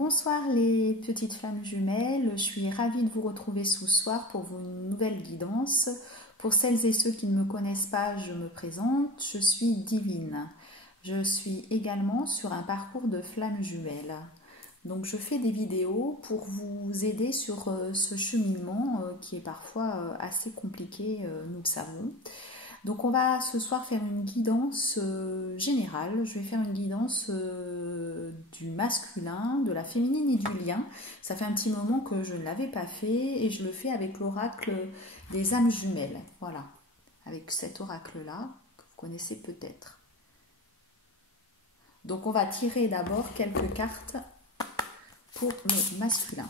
Bonsoir les petites flammes jumelles, je suis ravie de vous retrouver ce soir pour une nouvelle guidance. Pour celles et ceux qui ne me connaissent pas, je me présente, je suis Divine. Je suis également sur un parcours de flammes jumelles. Donc je fais des vidéos pour vous aider sur ce cheminement qui est parfois assez compliqué, nous le savons. Donc on va ce soir faire une guidance générale. Je vais faire une guidance du masculin, de la féminine et du lien. Ça fait un petit moment que je ne l'avais pas fait et je le fais avec l'oracle des âmes jumelles. Voilà, avec cet oracle-là que vous connaissez peut-être. Donc on va tirer d'abord quelques cartes pour le masculin.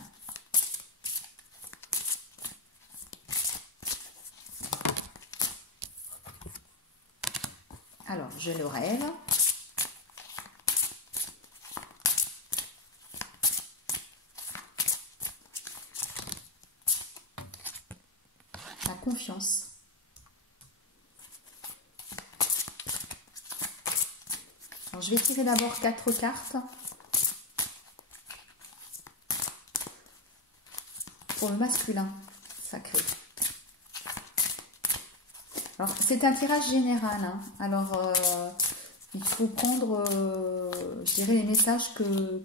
Alors, je le rêve. La confiance. Alors, je vais tirer d'abord 4 cartes pour le masculin sacré. Alors, c'est un tirage général, hein. Alors, il faut prendre, je dirais, les messages que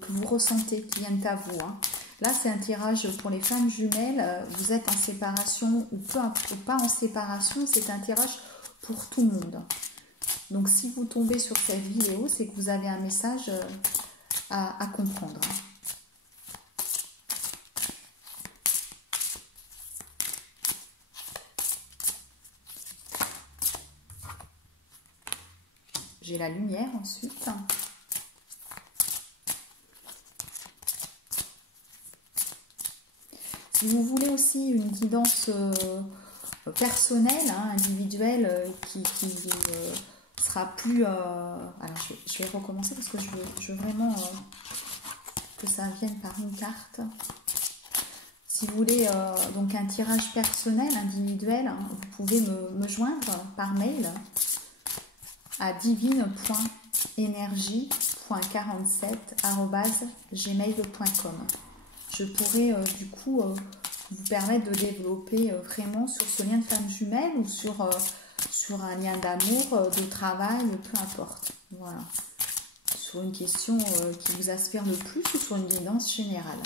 vous ressentez, qui viennent à vous, hein. Là, c'est un tirage pour les femmes jumelles. Vous êtes en séparation ou pas en séparation, c'est un tirage pour tout le monde. Donc, si vous tombez sur cette vidéo, c'est que vous avez un message à comprendre. J'ai la lumière ensuite. Si vous voulez aussi une guidance personnelle, hein, individuelle, qui sera plus... alors, je vais recommencer parce que je veux vraiment que ça vienne par une carte. Si vous voulez donc un tirage personnel, individuel, hein, vous pouvez me joindre par mail à divine.energie.47@gmail.com. Je pourrais du coup vous permettre de développer vraiment sur ce lien de femme jumelle ou sur un lien d'amour, de travail, peu importe. Voilà. Sur une question qui vous aspire le plus ou sur une guidance générale.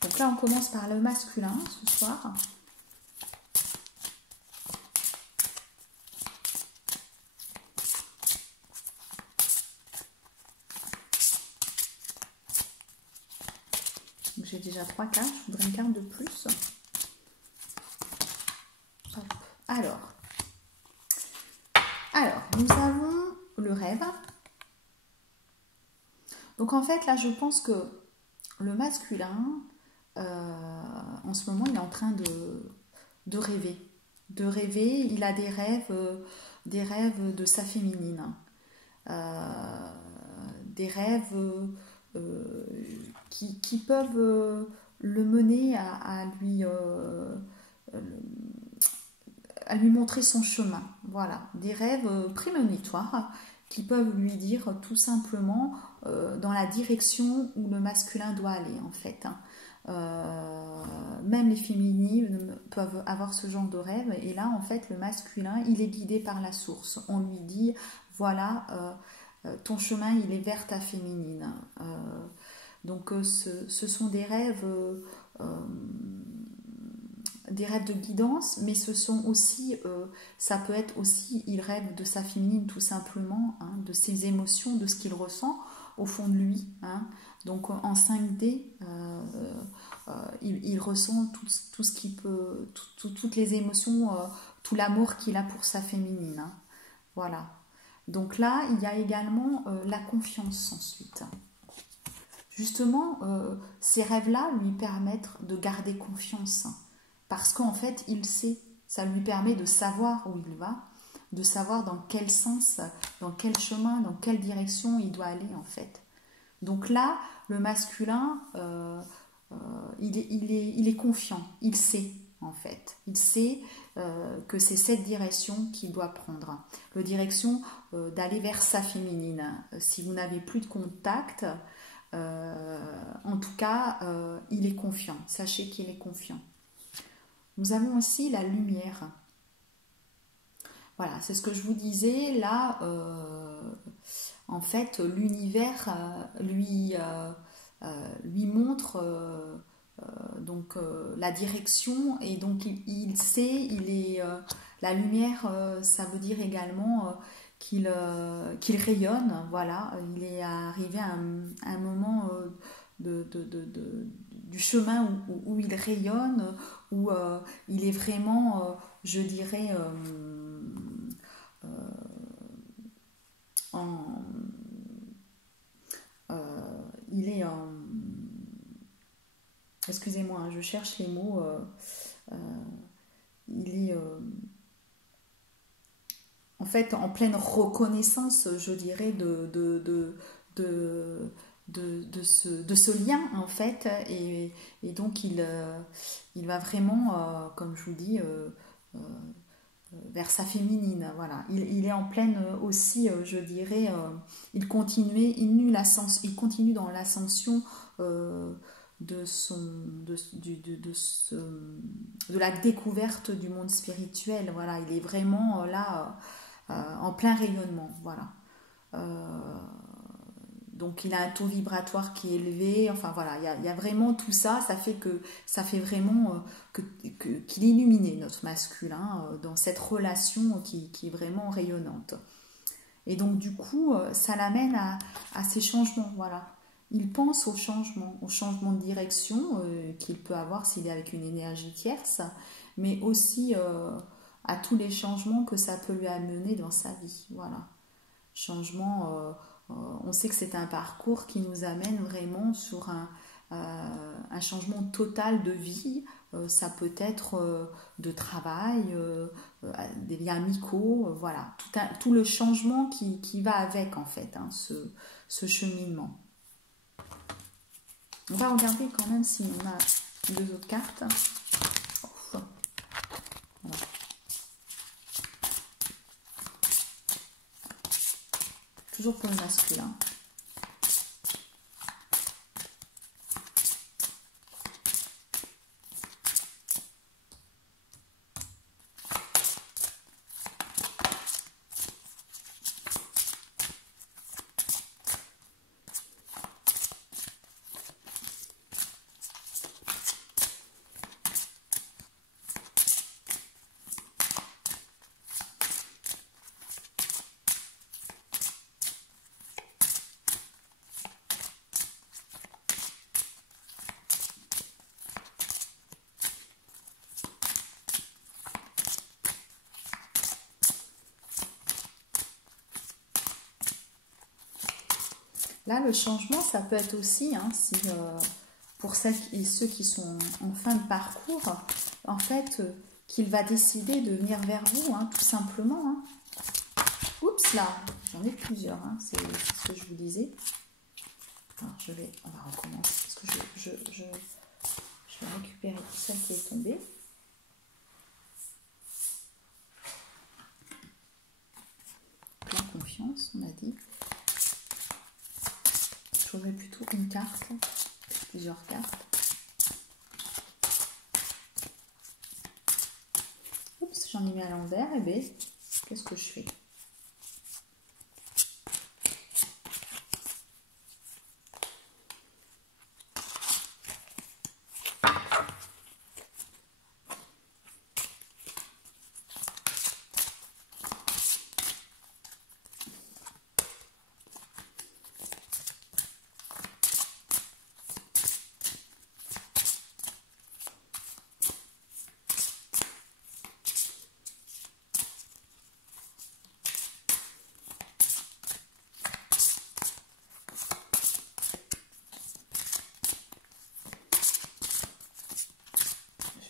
Donc là, on commence par le masculin ce soir. J'ai déjà 3 cartes, je voudrais une carte de plus. Hop. Alors, nous avons le rêve. Donc en fait, là, je pense que le masculin, en ce moment, il est en train de rêver. De rêver, il a des rêves de sa féminine. Des rêves qui peuvent le mener à lui montrer son chemin. Voilà, des rêves prémonitoires qui peuvent lui dire tout simplement dans la direction où le masculin doit aller en fait. Même les féminines peuvent avoir ce genre de rêve et là en fait le masculin il est guidé par la source. On lui dit voilà ton chemin il est vers ta féminine. Donc ce sont des rêves de guidance, mais ce sont aussi, ça peut être aussi, il rêve de sa féminine tout simplement, hein, de ses émotions, de ce qu'il ressent au fond de lui. Hein. Donc en 5D, il ressent tout ce qu'il peut, toutes les émotions, tout l'amour qu'il a pour sa féminine. Hein. Voilà. Donc là, il y a également la confiance ensuite. Justement, ces rêves-là lui permettent de garder confiance. Parce qu'en fait, il sait, ça lui permet de savoir où il va, de savoir dans quel sens, dans quel chemin, dans quelle direction il doit aller en fait. Donc là, le masculin, il est confiant, il sait. en fait. Il sait que c'est cette direction qu'il doit prendre. La direction d'aller vers sa féminine. Si vous n'avez plus de contact, en tout cas, il est confiant. Sachez qu'il est confiant. Nous avons aussi la lumière. Voilà, c'est ce que je vous disais. Là, en fait, l'univers lui montre donc la direction, et donc il sait, la lumière, ça veut dire également qu'il rayonne. Voilà, il est arrivé à un moment du chemin où il rayonne, où il est vraiment, je dirais, il est en... Excusez-moi, hein, je cherche les mots. Il est en fait en pleine reconnaissance, je dirais, de ce lien, en fait. Et donc, il va vraiment, comme je vous dis, vers sa féminine. Voilà. Il est en pleine aussi, je dirais, il continue dans l'ascension de la découverte du monde spirituel. Voilà, il est vraiment là en plein rayonnement. Voilà. Donc il a un taux vibratoire qui est élevé. Enfin voilà, il y a vraiment tout ça. Ça fait vraiment qu'il est illuminé, notre masculin, dans cette relation qui est vraiment rayonnante. Et donc du coup, ça l'amène à ces changements. Voilà. Il pense au changement de direction qu'il peut avoir s'il est avec une énergie tierce, mais aussi à tous les changements que ça peut lui amener dans sa vie. Voilà. Changement, on sait que c'est un parcours qui nous amène vraiment sur un changement total de vie. Ça peut être de travail, des liens amicaux, voilà. Tout le changement qui va avec, en fait, hein, ce cheminement. On va regarder quand même si on a deux autres cartes. Voilà. Toujours pour le masculin. Là, le changement, ça peut être aussi, hein, pour celles et ceux qui sont en fin de parcours, en fait, qu'il va décider de venir vers vous, hein, tout simplement. Hein. Oups, là, j'en ai plusieurs, hein, c'est ce que je vous disais. Alors, on va recommencer, parce que je vais récupérer celle qui est tombée. Plein confiance, on a dit. Je voudrais plutôt une carte, plusieurs cartes. Oups, j'en ai mis à l'envers, et bien, qu'est-ce que je fais?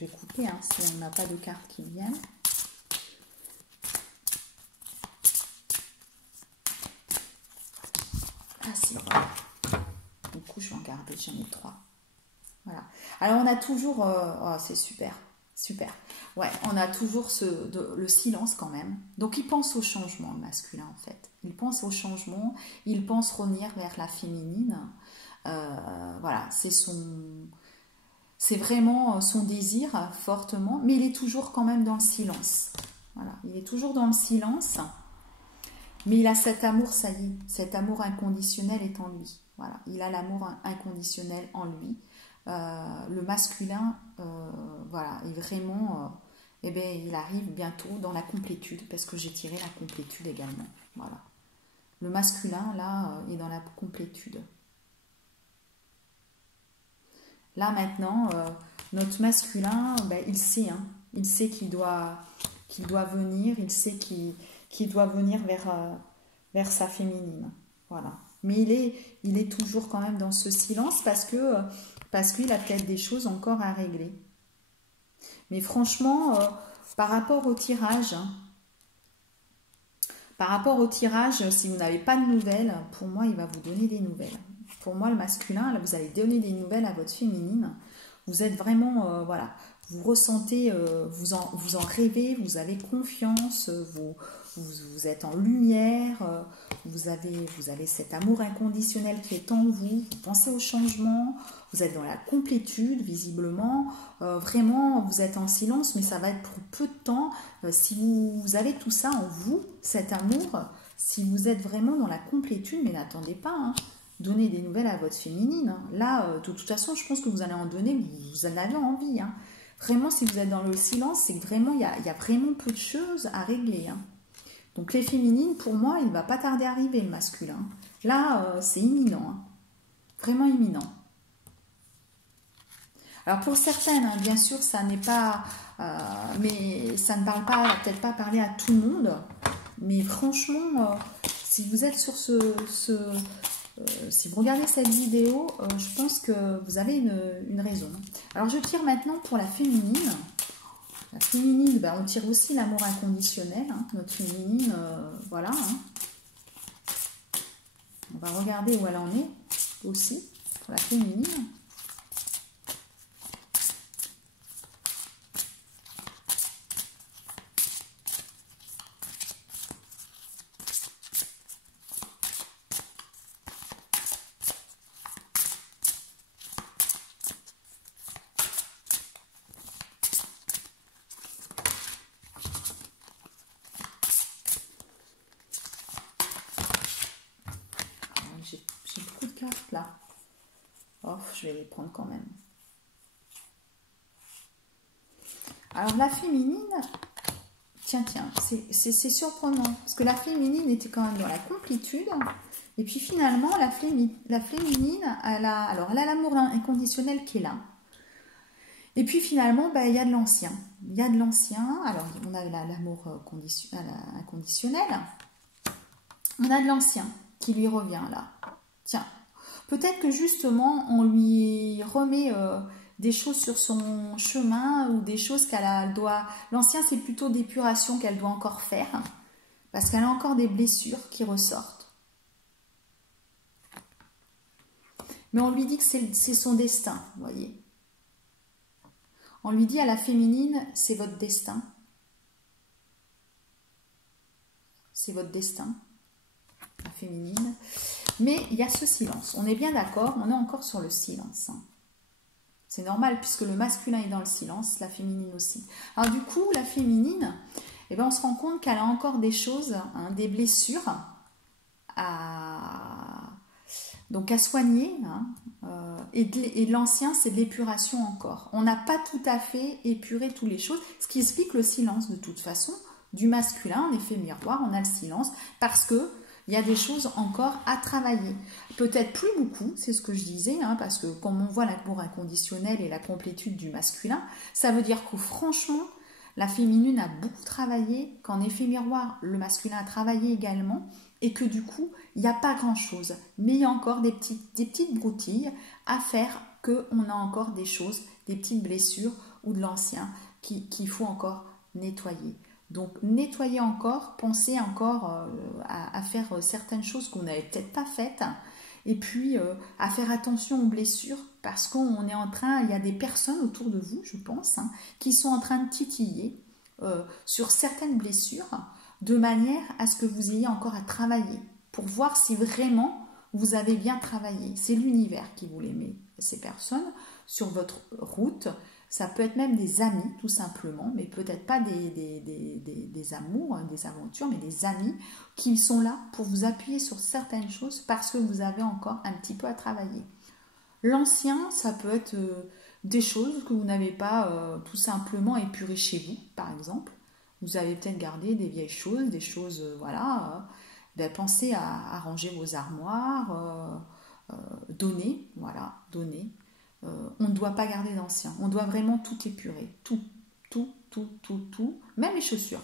Je vais couper hein, si on n'a pas de cartes qui viennent. Ah si, voilà. Du coup, je vais en garder, j'en ai 3. Voilà. Alors, on a toujours... oh, c'est super. Super. Ouais, on a toujours le silence quand même. Donc il pense au changement, le masculin en fait. Il pense au changement, il pense revenir vers la féminine. Voilà, c'est vraiment son désir fortement, mais il est toujours quand même dans le silence. Voilà, il est toujours dans le silence, mais il a cet amour, ça y est, cet amour inconditionnel est en lui. Voilà, il a l'amour inconditionnel en lui. Le masculin, voilà, est vraiment, eh bien, il arrive bientôt dans la complétude, parce que j'ai tiré la complétude également. Voilà, le masculin là est dans la complétude. Là maintenant, notre masculin, ben, il sait, hein, il sait qu'il doit venir, il sait qu'il doit venir vers sa féminine. Voilà. Mais il est toujours quand même dans ce silence parce qu'il a peut-être des choses encore à régler. Mais franchement, par rapport au tirage, si vous n'avez pas de nouvelles, pour moi, il va vous donner des nouvelles. Pour moi, le masculin, là, vous allez donner des nouvelles à votre féminine. Vous êtes vraiment, voilà, vous ressentez, vous en rêvez, vous avez confiance, vous êtes en lumière, vous avez cet amour inconditionnel qui est en vous, vous pensez au changement, vous êtes dans la complétude, visiblement, vraiment, vous êtes en silence, mais ça va être pour peu de temps. Si vous avez tout ça en vous, cet amour, si vous êtes vraiment dans la complétude, mais n'attendez pas, hein. Donnez des nouvelles à votre féminine. Là, de toute façon, je pense que vous allez en donner, vous en avez envie. Hein. Vraiment, si vous êtes dans le silence, c'est que vraiment, il y a vraiment peu de choses à régler. Hein. Donc les féminines, pour moi, il ne va pas tarder à arriver, le masculin. Là, c'est imminent. Hein. Vraiment imminent. Alors pour certaines, hein, bien sûr, ça n'est pas... mais ça ne parle pas, peut-être pas parler à tout le monde. Mais franchement, si vous êtes sur si vous regardez cette vidéo, je pense que vous avez une raison. Alors je tire maintenant pour la féminine. La féminine, ben, on tire aussi l'amour inconditionnel. Hein, notre féminine, voilà. Hein. On va regarder où elle en est aussi pour la féminine. J'ai beaucoup de cartes là. Oh, je vais les prendre quand même. Alors la féminine, tiens, c'est surprenant. Parce que la féminine était quand même dans la complétude. Et puis finalement, la féminine, elle a l'amour inconditionnel qui est là. Et puis finalement, ben, il y a de l'ancien. Il y a de l'ancien. Alors on a l'amour inconditionnel. On a de l'ancien qui lui revient là. Tiens, peut-être que justement, on lui remet des choses sur son chemin ou des choses qu'elle doit... L'ancien, c'est plutôt d'épuration qu'elle doit encore faire parce qu'elle a encore des blessures qui ressortent. Mais on lui dit que c'est son destin, vous voyez. On lui dit à la féminine, c'est votre destin. C'est votre destin, la féminine. Mais il y a ce silence. On est bien d'accord, on est encore sur le silence. Hein. C'est normal puisque le masculin est dans le silence, la féminine aussi. Alors du coup, la féminine, eh ben, on se rend compte qu'elle a encore des choses, hein, des blessures à soigner. Hein, et de l'ancien, c'est de l'épuration encore. On n'a pas tout à fait épuré toutes les choses, ce qui explique le silence de toute façon. Du masculin, en effet miroir, on a le silence parce que il y a des choses encore à travailler. Peut-être plus beaucoup, c'est ce que je disais, hein, parce que comme on voit l'amour inconditionnel et la complétude du masculin, ça veut dire que franchement, la féminine a beaucoup travaillé, qu'en effet miroir, le masculin a travaillé également, et que du coup, il n'y a pas grand-chose. Mais il y a encore des petites broutilles à faire, qu'on a encore des choses, des petites blessures ou de l'ancien qu'il faut encore nettoyer. Donc, nettoyer encore, pensez encore à faire certaines choses qu'on n'avait peut-être pas faites Et puis à faire attention aux blessures parce qu'on est en train, il y a des personnes autour de vous, je pense, hein, qui sont en train de titiller sur certaines blessures de manière à ce que vous ayez encore à travailler pour voir si vraiment vous avez bien travaillé. C'est l'univers qui vous les met, ces personnes, sur votre route. Ça peut être même des amis, tout simplement, mais peut-être pas des amours, hein, des aventures, mais des amis qui sont là pour vous appuyer sur certaines choses parce que vous avez encore un petit peu à travailler. L'ancien, ça peut être des choses que vous n'avez pas tout simplement épurées chez vous, par exemple. Vous avez peut-être gardé des vieilles choses, des choses, voilà. Ben, pensez à ranger vos armoires, donner, voilà, donner. On ne doit pas garder d'anciens. On doit vraiment tout épurer. Tout, tout, tout, tout, tout. Même les chaussures.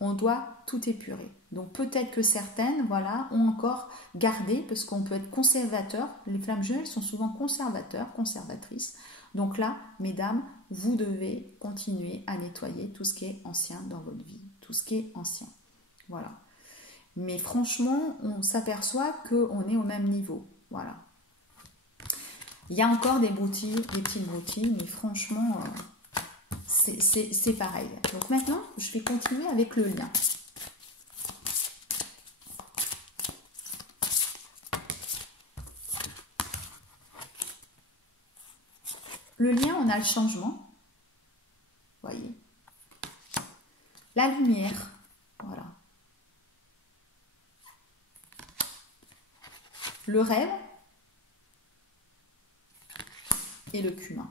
On doit tout épurer. Donc peut-être que certaines, voilà, ont encore gardé, parce qu'on peut être conservateur. Les flammes jumelles sont souvent conservateurs, conservatrices. Donc là, mesdames, vous devez continuer à nettoyer tout ce qui est ancien dans votre vie. Tout ce qui est ancien. Voilà. Mais franchement, on s'aperçoit qu'on est au même niveau. Voilà. Il y a encore des broutilles, des petites broutilles, mais franchement, c'est pareil. Donc maintenant, je vais continuer avec le lien. Le lien, on a le changement. Voyez. La lumière. Voilà. Le rêve. Et le cumin.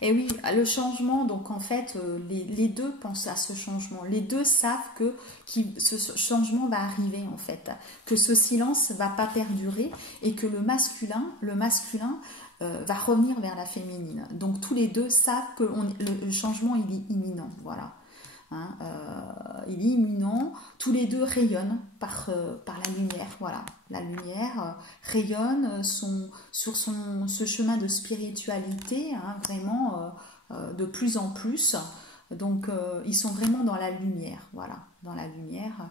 Et oui, le changement, donc en fait, les deux pensent à ce changement. Les deux savent que ce changement va arriver, en fait. Que ce silence ne va pas perdurer et que le masculin va revenir vers la féminine. Donc tous les deux savent que le changement, il est imminent. Voilà. Hein, il est imminent, tous les deux rayonnent par la lumière, voilà. La lumière rayonne sur ce chemin de spiritualité, hein, vraiment de plus en plus. Donc ils sont vraiment dans la lumière, voilà, dans la lumière.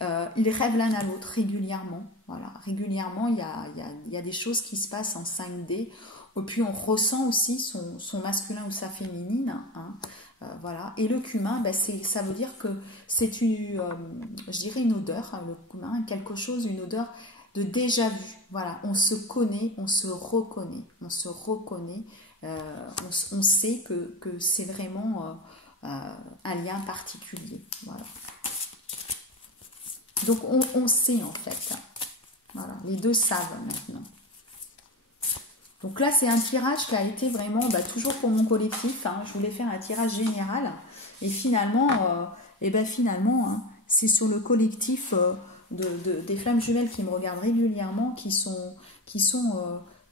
Ils rêvent l'un à l'autre régulièrement, voilà. Régulièrement, il y a des choses qui se passent en 5D. Et puis on ressent aussi son masculin ou sa féminine, hein. Voilà. Et le cumin, ben ça veut dire que c'est je dirais une odeur, hein, le cumin, quelque chose, une odeur de déjà vu. Voilà, on se connaît, on se reconnaît, on sait que c'est vraiment un lien particulier. Voilà. Donc on sait en fait. Voilà, les deux savent maintenant. Donc là, c'est un tirage qui a été vraiment, toujours pour mon collectif. Hein, je voulais faire un tirage général. Et finalement, hein, c'est sur le collectif des flammes jumelles qui me regardent régulièrement, qui sont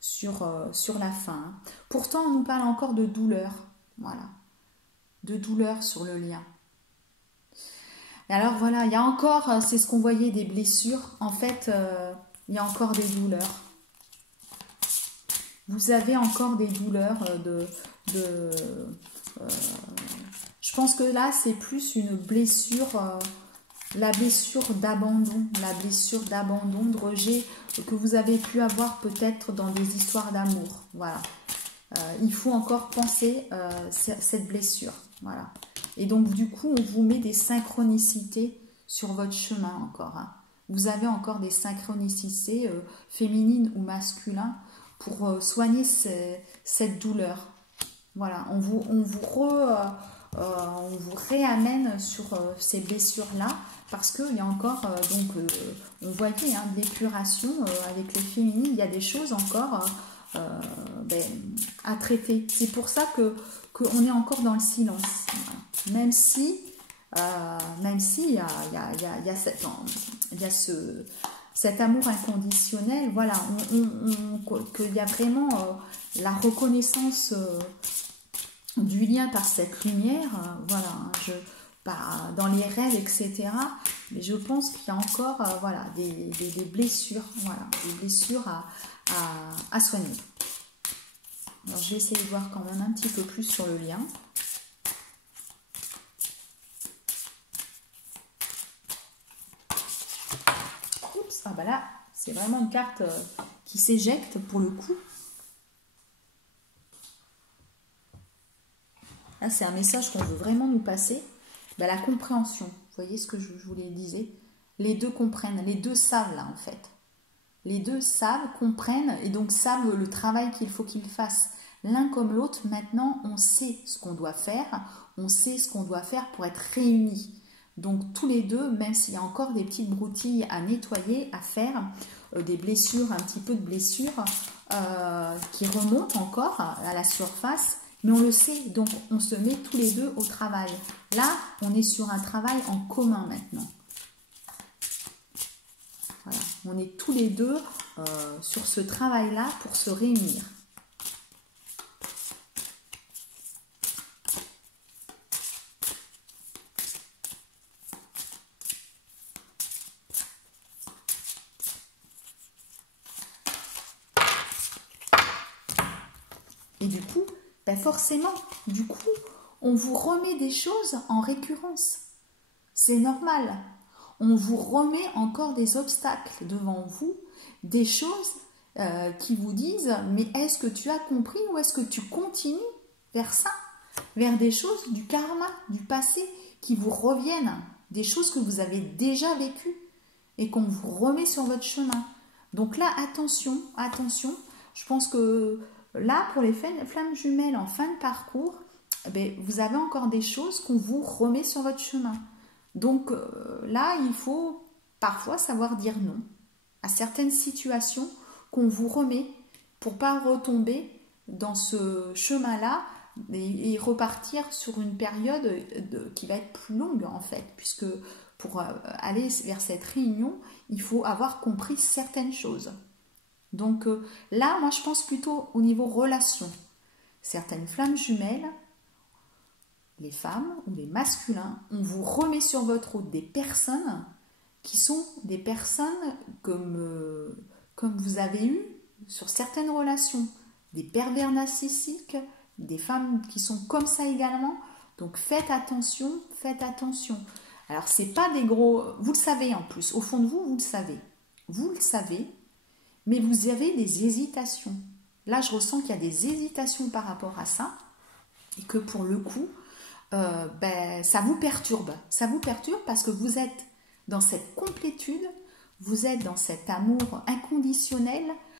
sur la fin. Hein. Pourtant, on nous parle encore de douleur. Voilà. De douleur sur le lien. Et alors voilà, il y a encore, c'est ce qu'on voyait, des blessures. En fait, il y a encore des douleurs. Vous avez encore des douleurs je pense que là, c'est plus une blessure, la blessure d'abandon, de rejet que vous avez pu avoir peut-être dans des histoires d'amour. Voilà. Il faut encore penser cette blessure. Voilà. Et donc, du coup, on vous met des synchronicités sur votre chemin encore. Hein. Vous avez encore des synchronicités féminines ou masculines pour soigner cette douleur. Voilà, on vous réamène sur ces blessures-là parce qu'il y a encore, on voyait hein, de l'épuration avec les féminines, il y a des choses encore à traiter. C'est pour ça qu'on est encore dans le silence. Voilà. Même si il y a cet amour inconditionnel, voilà, qu'il y a vraiment la reconnaissance du lien par cette lumière, voilà, dans les rêves, etc. Mais je pense qu'il y a encore voilà, des blessures, voilà, des blessures à soigner. Alors je vais essayer de voir quand même un petit peu plus sur le lien. Ah bah là, c'est vraiment une carte qui s'éjecte pour le coup. Là, c'est un message qu'on veut vraiment nous passer. Bah, la compréhension. Vous voyez ce que je vous les disais? Les deux comprennent, les deux savent là en fait. Les deux savent, comprennent et donc savent le travail qu'il faut qu'ils fassent. L'un comme l'autre, maintenant, on sait ce qu'on doit faire. On sait ce qu'on doit faire pour être réunis. Donc tous les deux, même s'il y a encore des petites broutilles à nettoyer, à faire, des blessures, un petit peu de blessures qui remontent encore à la surface, mais on le sait, donc on se met tous les deux au travail. Là, on est sur un travail en commun maintenant. Voilà, on est tous les deux sur ce travail-là pour se réunir. Et du coup, ben forcément, on vous remet des choses en récurrence. C'est normal. On vous remet encore des obstacles devant vous, des choses qui vous disent « Mais est-ce que tu as compris ou est-ce que tu continues vers ça ?» Vers des choses du karma, du passé, qui vous reviennent, des choses que vous avez déjà vécues et qu'on vous remet sur votre chemin. Donc là, attention, attention. Je pense que là, pour les flammes jumelles en fin de parcours, ben, vous avez encore des choses qu'on vous remet sur votre chemin. Donc là, il faut parfois savoir dire non à certaines situations qu'on vous remet pour pas retomber dans ce chemin-là et repartir sur une période qui va être plus longue en fait, puisque pour aller vers cette réunion, il faut avoir compris certaines choses. Donc là, moi je pense plutôt au niveau relation. Certaines flammes jumelles, les femmes ou les masculins, on vous remet sur votre route des personnes qui sont des personnes comme vous avez eu sur certaines relations, des pervers narcissiques, des femmes qui sont comme ça également. Donc faites attention, faites attention. Alors c'est pas des gros, vous le savez en plus, au fond de vous, vous le savez, mais vous avez des hésitations. Là je ressens qu'il y a des hésitations par rapport à ça et que pour le coup, ben, ça vous perturbe parce que vous êtes dans cette complétude, vous êtes dans cet amour inconditionnel,